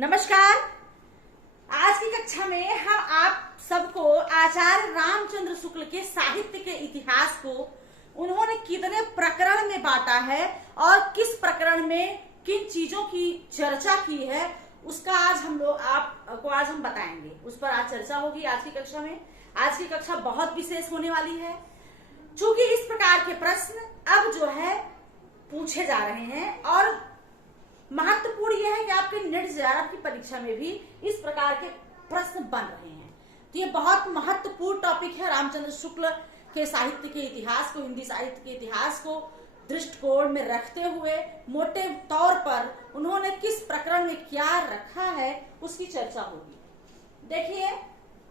नमस्कार। आज की कक्षा में हम आप सबको आचार्य रामचंद्र शुक्ल के साहित्य के इतिहास को उन्होंने कितने प्रकरण में बांटा है और किस प्रकरण में किन चीजों की चर्चा की है उसका आज हम बताएंगे। उस पर आज चर्चा होगी आज की कक्षा में। आज की कक्षा बहुत विशेष होने वाली है क्योंकि इस प्रकार के प्रश्न अब जो है पूछे जा रहे हैं और महत्वपूर्ण यह है कि आपके नेट जेआरएफ की परीक्षा में भी इस प्रकार के प्रश्न बन रहे हैं। तो ये बहुत महत्वपूर्ण टॉपिक है। रामचंद्र शुक्ल के साहित्य के इतिहास को, हिंदी साहित्य के इतिहास को दृष्टिकोण में रखते हुए मोटे तौर पर उन्होंने किस प्रकरण में क्या रखा है उसकी चर्चा होगी। देखिए,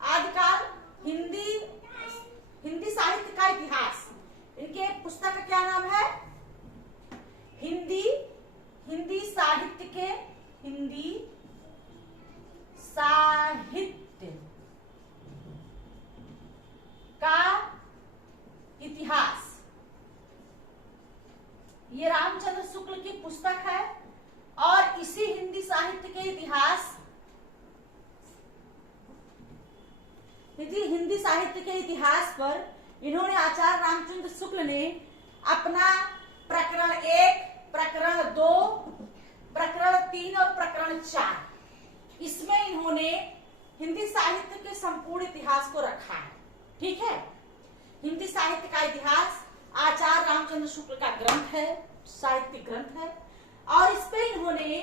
आदिकाल हिंदी साहित्य का इतिहास, इनके पुस्तक का क्या नाम है? हिंदी साहित्य का इतिहास। ये रामचंद्र शुक्ल की पुस्तक है और इसी हिंदी साहित्य के इतिहास, हिंदी साहित्य के इतिहास पर इन्होंने आचार्य रामचंद्र शुक्ल ने अपना प्रकरण 1, प्रकरण 2, प्रकरण 3 और प्रकरण 4, इसमें इन्होंने हिंदी साहित्य के संपूर्ण इतिहास को रखा है। ठीक है, हिंदी साहित्य का इतिहास आचार्य रामचंद्र शुक्ल का ग्रंथ है, साहित्यिक ग्रंथ है और इस पे इन्होंने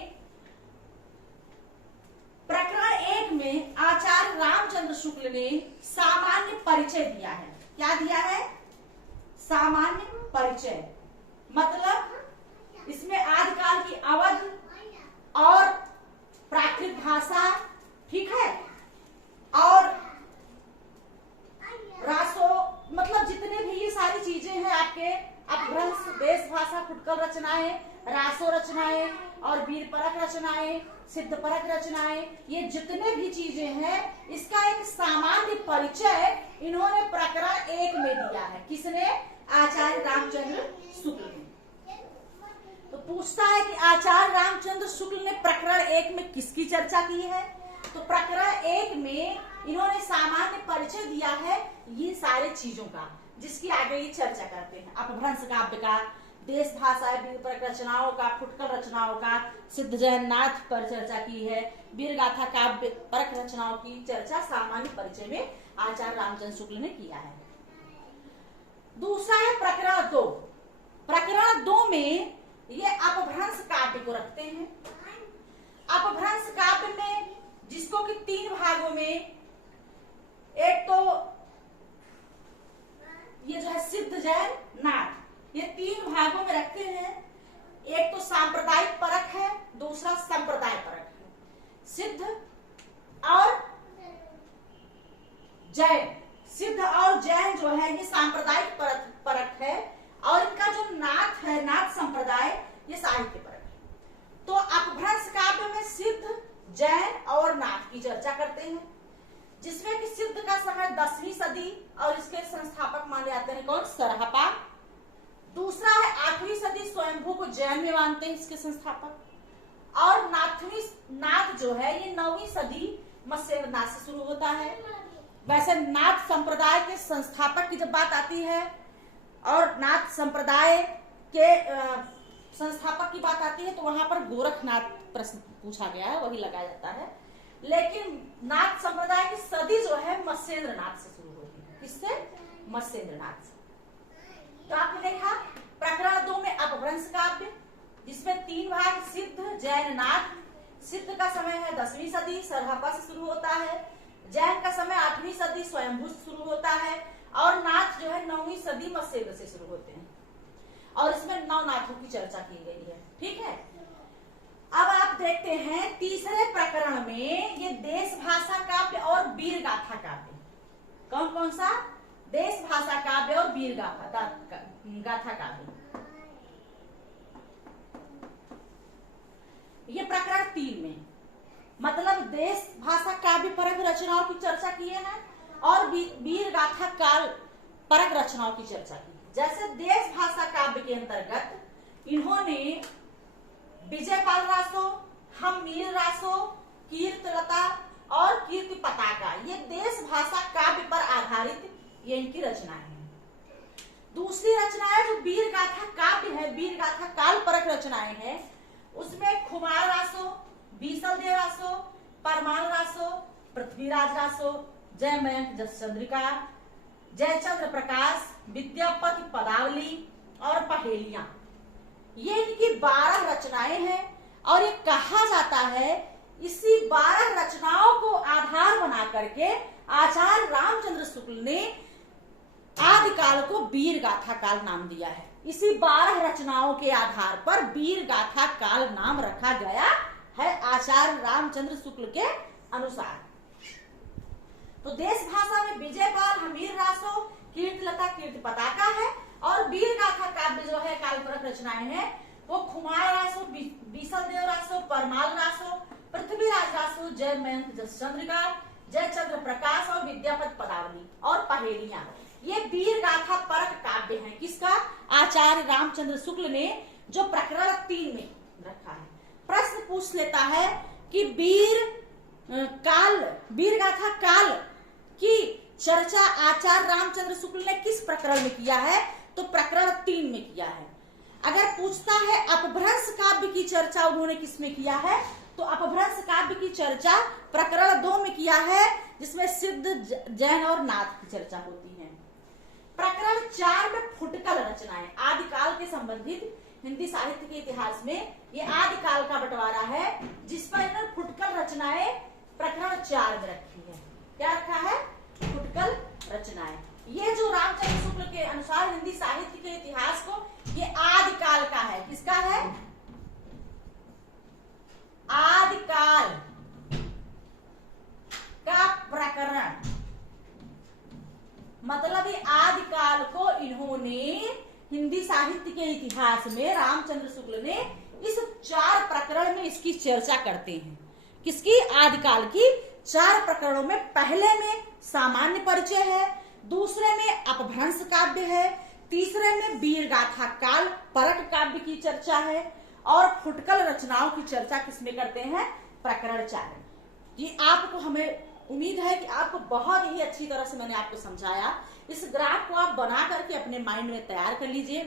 प्रकरण 1 में आचार्य रामचंद्र शुक्ल ने सामान्य परिचय दिया है। क्या दिया है? सामान्य परिचय। मतलब इसमें आदिकाल की अवध और प्राकृत भाषा, ठीक है, और रासो, मतलब जितने भी ये सारी चीजें हैं आपके अपभ्रंश, देश भाषा, फुटकल रचनाएं, रासो रचनाएं और वीर परक रचनाएं, सिद्ध परक रचनाएं, ये जितने भी चीजें हैं इसका एक सामान्य परिचय इन्होंने प्रकरण 1 में दिया है। किसने? आचार्य रामचंद्र शुक्ल ने। तो पूछता है कि आचार्य रामचंद्र शुक्ल ने प्रकरण 1 में किसकी चर्चा की है? तो प्रकरण 1 में इन्होंने सामान्य परिचय दिया है ये सारे चीजों का, जिसकी आगे ये चर्चा करते हैं। अपभ्रंश काव्य का, देश भाषा, वीर परक रचनाओं का, फुटकल रचनाओं का, सिद्ध जैन नाथ पर चर्चा की है, वीर गाथा काव्य परक रचनाओं की चर्चा सामान्य परिचय में आचार्य रामचंद्र शुक्ल ने किया है। दूसरा है प्रकरण 2। प्रकरण 2 में ये अपभ्रंश काव्य को रखते हैं। अपभ्रंश काव्य में जिसको कि 3 भागों में, एक तो ये जो है सिद्ध जैन नाथ, ये 3 भागों में रखते हैं। एक तो सांप्रदायिक परक है, दूसरा संप्रदाय परक है। सिद्ध और जैन, सिद्ध और जैन जो है ये सांप्रदायिक परक है और इनका जो नाथ है, नाथ संप्रदाय, ये साहित्य परक है। तो अपभ्रंश काव्य में सिद्ध, जैन और नाथ की चर्चा करते हैं, जिसमें कि सिद्ध का समय 10वीं सदी और इसके संस्थापक माने जाते हैं कौन? सरहपा। दूसरा है 8वीं सदी, स्वयंभू को जैन में मानते हैं इसके संस्थापक। और नाथ जो है ये 9वीं सदी मत्स्येंद्र नाथ से शुरू होता है। वैसे नाथ संप्रदाय के संस्थापक की जब बात आती है और नाथ संप्रदाय के संस्थापक की बात आती है तो वहां पर गोरखनाथ प्रश्न पूछा गया है, वही लगाया जाता है। लेकिन नाथ संप्रदाय की सदी जो है मत्स्येंद्र नाथ से शुरू होती है। किससे? मत्स्येंद्र नाथ से। तो आपने देखा प्रकरण 2 में अपभ्रंश काव्य, जिसमें 3 भाग, सिद्ध, जैन, नाथ। सिद्ध का समय है 10वीं सदी, सरहपा से शुरू होता है। जैन का समय 8वीं सदी, स्वयंभू से शुरू होता है। और नाथ जो है 9वीं सदी मत्स्येंद्र से शुरू होते हैं और इसमें 9 नाथों की चर्चा की गई है। ठीक है, अब आप देखते हैं तीसरे प्रकरण में ये देश भाषा काव्य और वीर गाथा काव्य। कौन कौन सा? देश भाषा काव्य और वीर गाथा काव्य। ये प्रकरण 3 में, मतलब देश भाषा काव्य परक रचनाओं की चर्चा की है और वीर गाथा काल परक रचनाओं की चर्चा की। जैसे देश भाषा काव्य के अंतर्गत इन्होंने विजयपाल रासो, हम मीर रासो, कीर्तलता और कीर्ति पताका, ये देश भाषा काव्य पर आधारित ये इनकी रचनाएं हैं। दूसरी रचना है जो वीर गाथा काव्य है, वीर गाथा काल परक रचनाएं हैं, उसमें खुमार रासो, बीसल देव रासो, परमाल रासो, पृथ्वीराज रासो, जय मयंक जस चंद्रिका, जयचंद्र प्रकाश, विद्यापति पदावली और पहेलियां, ये इनकी 12 रचनाएं हैं। और ये कहा जाता है इसी 12 रचनाओं को आधार बना करके आचार्य रामचंद्र शुक्ल ने आदिकाल को वीर गाथा काल नाम दिया है। इसी 12 रचनाओं के आधार पर वीर गाथा काल नाम रखा गया है आचार्य रामचंद्र शुक्ल के अनुसार। तो देश भाषा में विजयपाल, हमीर रासो, कीर्तिलता, कीर्ति पताका है। और वीर गाथा काव्य जो है काल परक रचनाएं हैं वो खुमार रासो, बीसल देव रासो, परमाल रासो, पृथ्वीराज रासो, जय मयंक जस चंद्रिका, जयचंद्र प्रकाश और विद्यापति पदावली और पहेलियां, ये वीर गाथा परक काव्य हैं। किसका? आचार्य रामचंद्र शुक्ल ने, जो प्रकरण 3 में रखा है। प्रश्न पूछ लेता है कि वीर गाथा काल की चर्चा आचार्य रामचंद्र शुक्ल ने किस प्रकरण में किया है? तो प्रकरण 3 में किया है। अगर पूछता है अपभ्रंश काव्य की चर्चा उन्होंने किसमें किया है? तो अपभ्रंश काव्य की चर्चा प्रकरण 2 में किया है, जिसमें सिद्ध, जैन और नाथ की चर्चा होती है। प्रकरण 4 में फुटकल रचनाएं, आदिकाल के संबंधित हिंदी साहित्य के इतिहास में ये आदिकाल का बंटवारा है, जिस पर इन्होंने फुटकल रचनाएं प्रकरण 4 में रखी है। क्या रखा है? फुटकल रचनाएं। ये जो रामचंद्र शुक्ल के अनुसार हिंदी साहित्य के इतिहास को, ये आदिकाल का है। किसका है? आदिकाल का प्रकरण, मतलब ये आदिकाल को इन्होंने हिंदी साहित्य के इतिहास में रामचंद्र शुक्ल ने इस 4 प्रकरण में इसकी चर्चा करते हैं। किसकी? आदिकाल की 4 प्रकरणों में पहले में सामान्य परिचय है, दूसरे में अपभ्रंश काव्य है, तीसरे में वीर गाथा काल परक काव्य की चर्चा है और फुटकल रचनाओं की चर्चा किसमें करते हैं? प्रकरण 4 में। ये आपको, हमें उम्मीद है कि आपको बहुत ही अच्छी तरह से मैंने आपको समझाया। इस ग्राफ को आप बना करके अपने माइंड में तैयार कर लीजिए,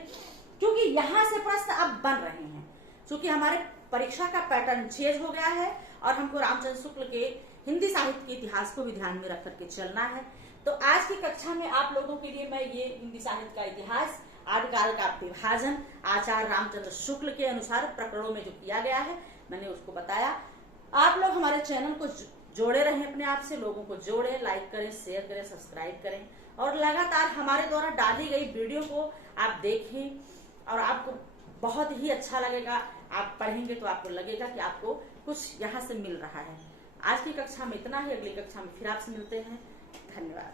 क्योंकि यहाँ से प्रश्न अब बन रहे हैं। क्योंकि हमारे परीक्षा का पैटर्न चेंज हो गया है और हमको रामचंद्र शुक्ल के हिंदी साहित्य के इतिहास को भी ध्यान में रख करके चलना है। तो आज की कक्षा में आप लोगों के लिए मैं ये हिंदी साहित्य का इतिहास, आदिकाल का विभाजन आचार्य रामचंद्र शुक्ल के अनुसार प्रकरणों में जो किया गया है, मैंने उसको बताया। आप लोग हमारे चैनल को जोड़े रहें, अपने आप से लोगों को जोड़े, लाइक करें, शेयर करें, सब्सक्राइब करें और लगातार हमारे द्वारा डाली गई वीडियो को आप देखें और आपको बहुत ही अच्छा लगेगा। आप पढ़ेंगे तो आपको लगेगा कि आपको कुछ यहाँ से मिल रहा है। आज की कक्षा में इतना ही, अगली कक्षा में फिर आपसे मिलते हैं। धन्यवाद।